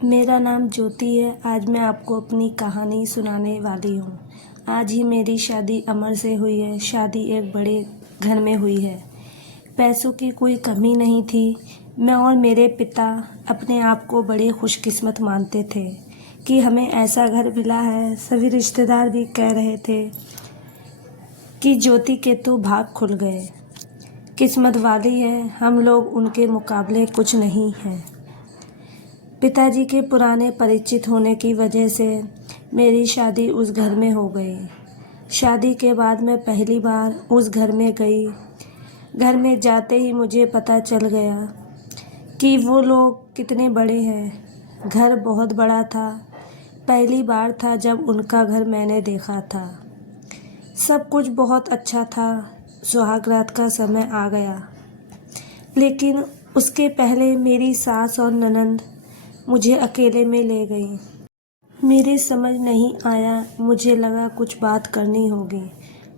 मेरा नाम ज्योति है। आज मैं आपको अपनी कहानी सुनाने वाली हूँ। आज ही मेरी शादी अमर से हुई है। शादी एक बड़े घर में हुई है। पैसों की कोई कमी नहीं थी। मैं और मेरे पिता अपने आप को बड़े खुशकिस्मत मानते थे कि हमें ऐसा घर मिला है। सभी रिश्तेदार भी कह रहे थे कि ज्योति के तो भाग खुल गए, किस्मत वाली है। हम लोग उनके मुकाबले कुछ नहीं हैं। पिताजी के पुराने परिचित होने की वजह से मेरी शादी उस घर में हो गई। शादी के बाद मैं पहली बार उस घर में गई। घर में जाते ही मुझे पता चल गया कि वो लोग कितने बड़े हैं। घर बहुत बड़ा था। पहली बार था जब उनका घर मैंने देखा था। सब कुछ बहुत अच्छा था। सुहाग रात का समय आ गया, लेकिन उसके पहले मेरी सास और ननंद मुझे अकेले में ले गई। मेरे समझ नहीं आया। मुझे लगा कुछ बात करनी होगी।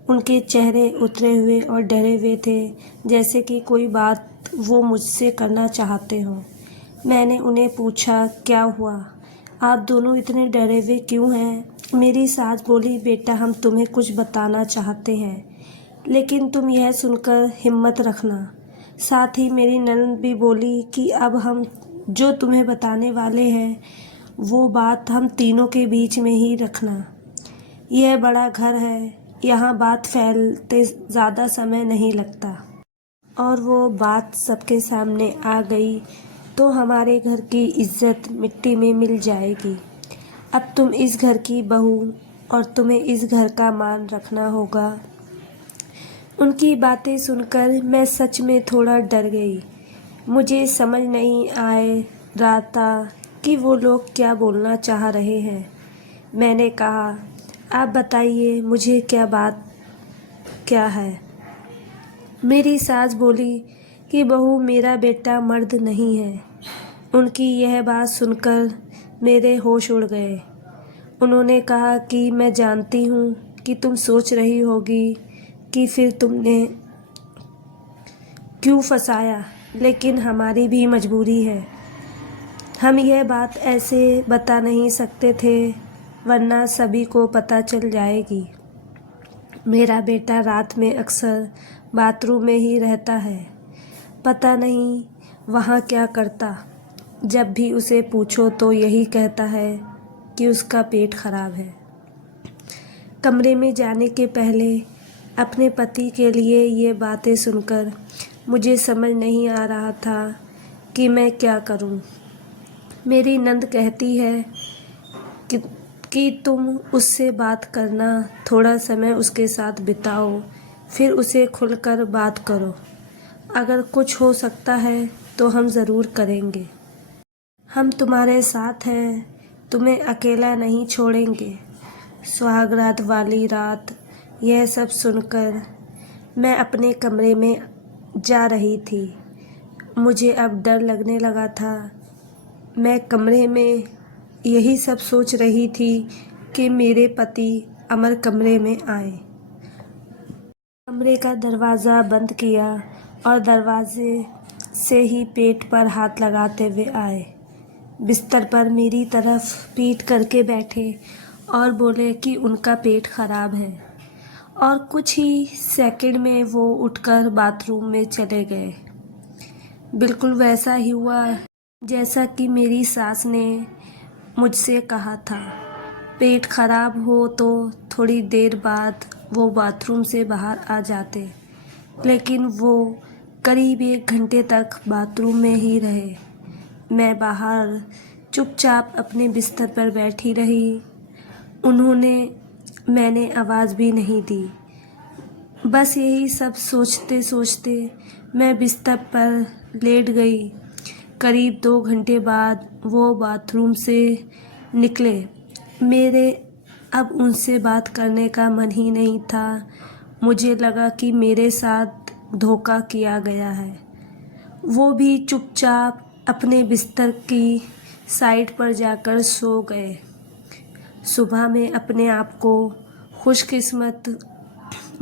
उनके चेहरे उतरे हुए और डरे हुए थे, जैसे कि कोई बात वो मुझसे करना चाहते हों। मैंने उन्हें पूछा, क्या हुआ? आप दोनों इतने डरे हुए क्यों हैं? मेरी सास बोली, बेटा हम तुम्हें कुछ बताना चाहते हैं, लेकिन तुम यह सुनकर हिम्मत रखना। साथ ही मेरी ननद भी बोली कि अब हम जो तुम्हें बताने वाले हैं वो बात हम तीनों के बीच में ही रखना। यह बड़ा घर है, यहाँ बात फैलते ज़्यादा समय नहीं लगता। और वो बात सबके सामने आ गई तो हमारे घर की इज्जत मिट्टी में मिल जाएगी। अब तुम इस घर की बहू और तुम्हें इस घर का मान रखना होगा। उनकी बातें सुनकर मैं सच में थोड़ा डर गई। मुझे समझ नहीं आए रहा था कि वो लोग क्या बोलना चाह रहे हैं। मैंने कहा, आप बताइए मुझे क्या है? मेरी सास बोली कि बहू मेरा बेटा मर्द नहीं है। उनकी यह बात सुनकर मेरे होश उड़ गए। उन्होंने कहा कि मैं जानती हूँ कि तुम सोच रही होगी कि फिर तुमने क्यों फंसाया, लेकिन हमारी भी मजबूरी है। हम यह बात ऐसे बता नहीं सकते थे, वरना सभी को पता चल जाएगी। मेरा बेटा रात में अक्सर बाथरूम में ही रहता है। पता नहीं वहाँ क्या करता। जब भी उसे पूछो तो यही कहता है कि उसका पेट खराब है। कमरे में जाने के पहले अपने पति के लिए ये बातें सुनकर मुझे समझ नहीं आ रहा था कि मैं क्या करूं। मेरी नंद कहती है कि, कि तुम उससे बात करना, थोड़ा समय उसके साथ बिताओ, फिर उसे खुलकर बात करो। अगर कुछ हो सकता है तो हम ज़रूर करेंगे। हम तुम्हारे साथ हैं, तुम्हें अकेला नहीं छोड़ेंगे। सुहागरात वाली रात यह सब सुनकर मैं अपने कमरे में जा रही थी। मुझे अब डर लगने लगा था। मैं कमरे में यही सब सोच रही थी कि मेरे पति अमर कमरे में आए। कमरे का दरवाज़ा बंद किया और दरवाजे से ही पेट पर हाथ लगाते हुए आए। बिस्तर पर मेरी तरफ पीठ करके बैठे और बोले कि उनका पेट खराब है। और कुछ ही सेकंड में वो उठकर बाथरूम में चले गए। बिल्कुल वैसा ही हुआ जैसा कि मेरी सास ने मुझसे कहा था। पेट खराब हो तो थोड़ी देर बाद वो बाथरूम से बाहर आ जाते, लेकिन वो करीब 1 घंटे तक बाथरूम में ही रहे। मैं बाहर चुपचाप अपने बिस्तर पर बैठी रही। मैंने आवाज़ भी नहीं दी। बस यही सब सोचते सोचते मैं बिस्तर पर लेट गई। करीब 2 घंटे बाद वो बाथरूम से निकले। मेरे अब उनसे बात करने का मन ही नहीं था। मुझे लगा कि मेरे साथ धोखा किया गया है। वो भी चुपचाप अपने बिस्तर की साइड पर जाकर सो गए। सुबह में अपने आप को खुशकिस्मत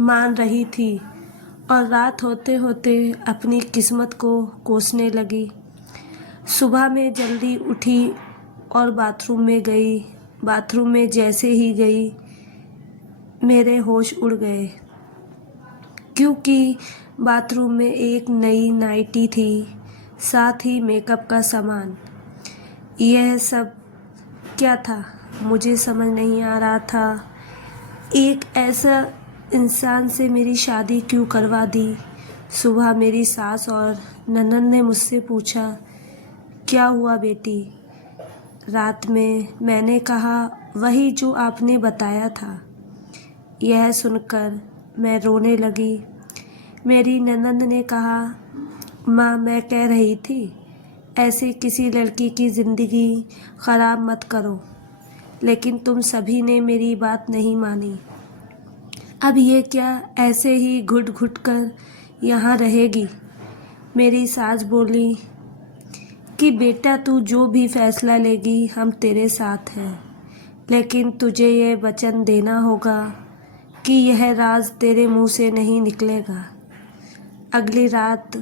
मान रही थी और रात होते होते अपनी किस्मत को कोसने लगी। सुबह में जल्दी उठी और बाथरूम में गई। बाथरूम में जैसे ही गई मेरे होश उड़ गए, क्योंकि बाथरूम में एक नई नाइटी थी, साथ ही मेकअप का सामान। यह सब क्या था मुझे समझ नहीं आ रहा था। एक ऐसा इंसान से मेरी शादी क्यों करवा दी। सुबह मेरी सास और ननद ने मुझसे पूछा, क्या हुआ बेटी। रात में मैंने कहा, वही जो आपने बताया था। यह सुनकर मैं रोने लगी। मेरी ननद ने कहा, माँ मैं कह रही थी ऐसे किसी लड़की की ज़िंदगी ख़राब मत करो, लेकिन तुम सभी ने मेरी बात नहीं मानी। अब ये क्या ऐसे ही घुट घुट कर यहाँ रहेगी। मेरी सास बोली कि बेटा तू जो भी फैसला लेगी हम तेरे साथ हैं, लेकिन तुझे ये वचन देना होगा कि यह राज तेरे मुंह से नहीं निकलेगा। अगली रात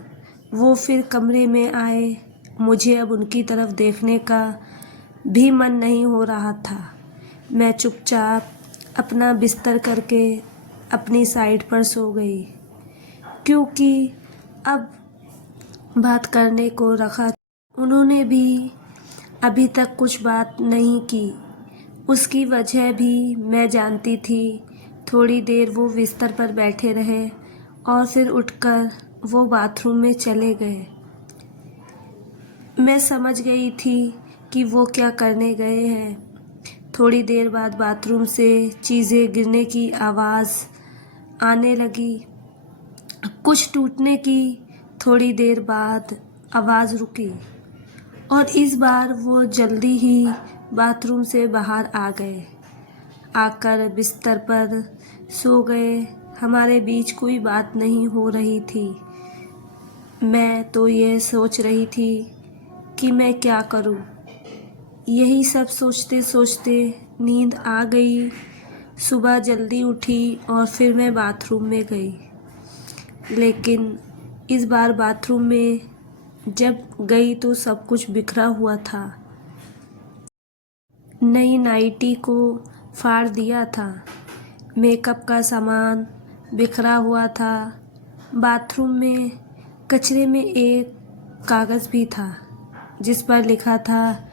वो फिर कमरे में आए। मुझे अब उनकी तरफ देखने का भी मन नहीं हो रहा था। मैं चुपचाप अपना बिस्तर करके अपनी साइड पर सो गई, क्योंकि अब बात करने को रखा। उन्होंने भी अभी तक कुछ बात नहीं की। उसकी वजह भी मैं जानती थी। थोड़ी देर वो बिस्तर पर बैठे रहे और फिर उठकर वो बाथरूम में चले गए। मैं समझ गई थी कि वो क्या करने गए हैं। थोड़ी देर बाद बाथरूम से चीज़ें गिरने की आवाज़ आने लगी, कुछ टूटने की। थोड़ी देर बाद आवाज़ रुकी और इस बार वो जल्दी ही बाथरूम से बाहर आ गए। आकर बिस्तर पर सो गए। हमारे बीच कोई बात नहीं हो रही थी। मैं तो ये सोच रही थी कि मैं क्या करूं। यही सब सोचते सोचते नींद आ गई। सुबह जल्दी उठी और फिर मैं बाथरूम में गई, लेकिन इस बार बाथरूम में जब गई तो सब कुछ बिखरा हुआ था। नई नाइटी को फाड़ दिया था। मेकअप का सामान बिखरा हुआ था। बाथरूम में कचरे में एक कागज़ भी था, जिस पर लिखा था,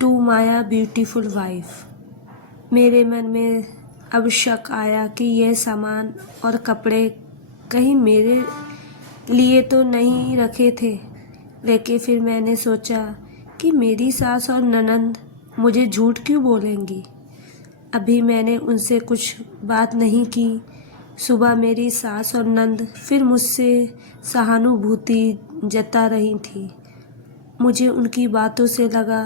टू माया ब्यूटीफुल वाइफ। मेरे मन में अब शक आया कि यह सामान और कपड़े कहीं मेरे लिए तो नहीं रखे थे। लेकिन फिर मैंने सोचा कि मेरी सास और ननद मुझे झूठ क्यों बोलेंगी। अभी मैंने उनसे कुछ बात नहीं की। सुबह मेरी सास और नंद फिर मुझसे सहानुभूति जता रही थी। मुझे उनकी बातों से लगा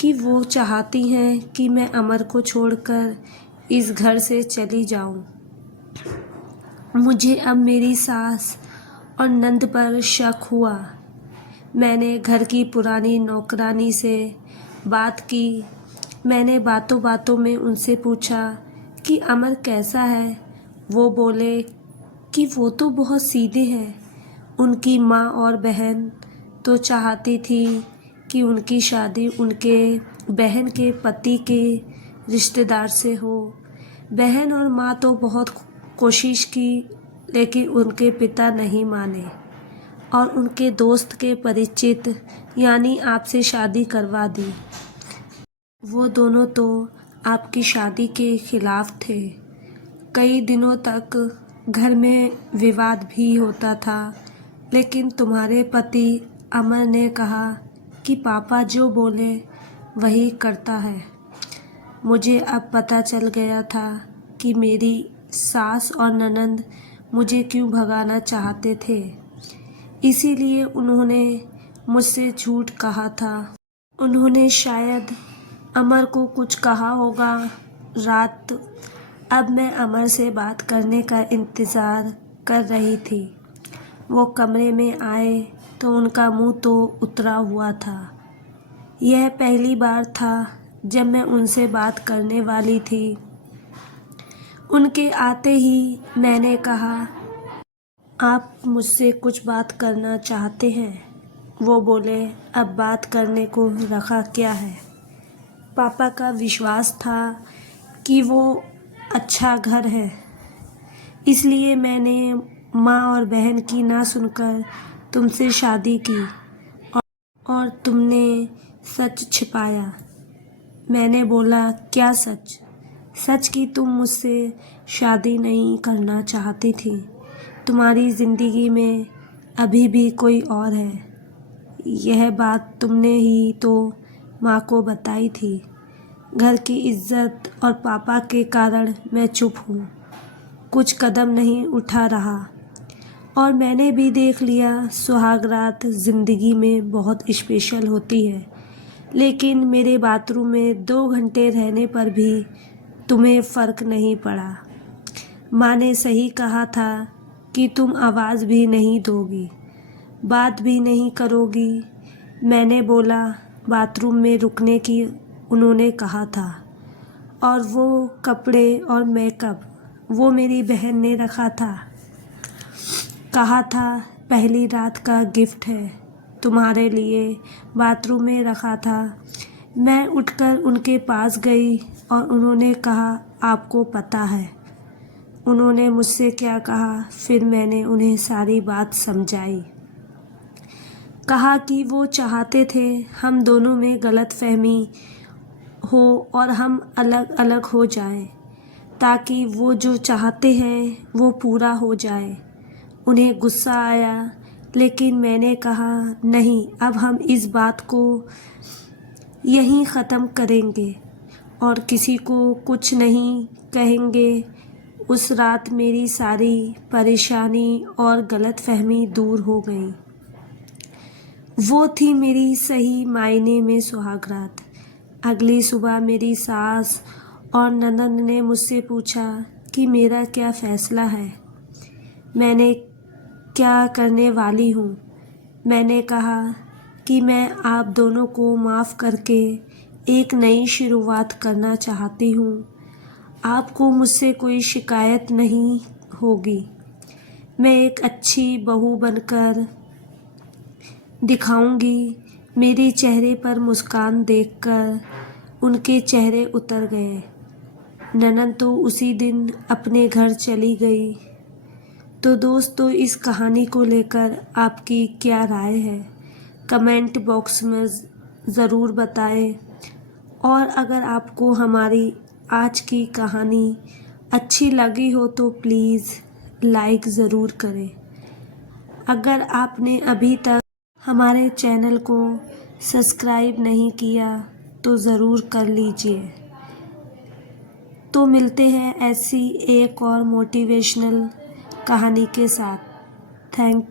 कि वो चाहती हैं कि मैं अमर को छोड़कर इस घर से चली जाऊं। मुझे अब मेरी सास और नंद पर शक हुआ। मैंने घर की पुरानी नौकरानी से बात की। मैंने बातों बातों में उनसे पूछा कि अमर कैसा है। वो बोले कि वो तो बहुत सीधे हैं। उनकी माँ और बहन तो चाहती थी कि उनकी शादी उनके बहन के पति के रिश्तेदार से हो। बहन और माँ तो बहुत कोशिश की, लेकिन उनके पिता नहीं माने और उनके दोस्त के परिचित यानी आपसे शादी करवा दी। वो दोनों तो आपकी शादी के खिलाफ थे। कई दिनों तक घर में विवाद भी होता था, लेकिन तुम्हारे पति अमर ने कहा कि पापा जो बोले वही करता है। मुझे अब पता चल गया था कि मेरी सास और ननद मुझे क्यों भगाना चाहते थे। इसीलिए उन्होंने मुझसे झूठ कहा था। उन्होंने शायद अमर को कुछ कहा होगा। रात अब मैं अमर से बात करने का इंतज़ार कर रही थी। वो कमरे में आए तो उनका मुंह तो उतरा हुआ था। यह पहली बार था जब मैं उनसे बात करने वाली थी। उनके आते ही मैंने कहा, आप मुझसे कुछ बात करना चाहते हैं। वो बोले, अब बात करने को रखा क्या है। पापा का विश्वास था कि वो अच्छा घर है, इसलिए मैंने माँ और बहन की ना सुनकर तुमसे शादी की और तुमने सच छिपाया। मैंने बोला, क्या सच? सच कि तुम मुझसे शादी नहीं करना चाहती थी। तुम्हारी ज़िंदगी में अभी भी कोई और है। यह बात तुमने ही तो माँ को बताई थी। घर की इज्जत और पापा के कारण मैं चुप हूँ, कुछ कदम नहीं उठा रहा। और मैंने भी देख लिया, सुहाग रात ज़िंदगी में बहुत स्पेशल होती है, लेकिन मेरे बाथरूम में 2 घंटे रहने पर भी तुम्हें फ़र्क नहीं पड़ा। माँ ने सही कहा था कि तुम आवाज़ भी नहीं दोगी, बात भी नहीं करोगी। मैंने बोला, बाथरूम में रुकने की उन्होंने कहा था, और वो कपड़े और मेकअप वो मेरी बहन ने रखा था। कहा था पहली रात का गिफ्ट है तुम्हारे लिए, बाथरूम में रखा था। मैं उठकर उनके पास गई और उन्होंने कहा, आपको पता है उन्होंने मुझसे क्या कहा? फिर मैंने उन्हें सारी बात समझाई। कहा कि वो चाहते थे हम दोनों में गलतफहमी हो और हम अलग अलग हो जाएं, ताकि वो जो चाहते हैं वो पूरा हो जाए। उन्हें गुस्सा आया, लेकिन मैंने कहा, नहीं, अब हम इस बात को यहीं ख़त्म करेंगे और किसी को कुछ नहीं कहेंगे। उस रात मेरी सारी परेशानी और गलतफहमी दूर हो गई। वो थी मेरी सही मायने में सुहाग रात। अगली सुबह मेरी सास और ननद ने मुझसे पूछा कि मेरा क्या फ़ैसला है। मैंने क्या करने वाली हूँ। मैंने कहा कि मैं आप दोनों को माफ़ करके एक नई शुरुआत करना चाहती हूँ। आपको मुझसे कोई शिकायत नहीं होगी। मैं एक अच्छी बहू बनकर दिखाऊंगी। मेरे चेहरे पर मुस्कान देखकर उनके चेहरे उतर गए। ननद तो उसी दिन अपने घर चली गई। तो दोस्तों, इस कहानी को लेकर आपकी क्या राय है, कमेंट बॉक्स में ज़रूर बताएं। और अगर आपको हमारी आज की कहानी अच्छी लगी हो तो प्लीज़ लाइक ज़रूर करें। अगर आपने अभी तक हमारे चैनल को सब्सक्राइब नहीं किया तो ज़रूर कर लीजिए। तो मिलते हैं ऐसी एक और मोटिवेशनल कहानी के साथ। थैंक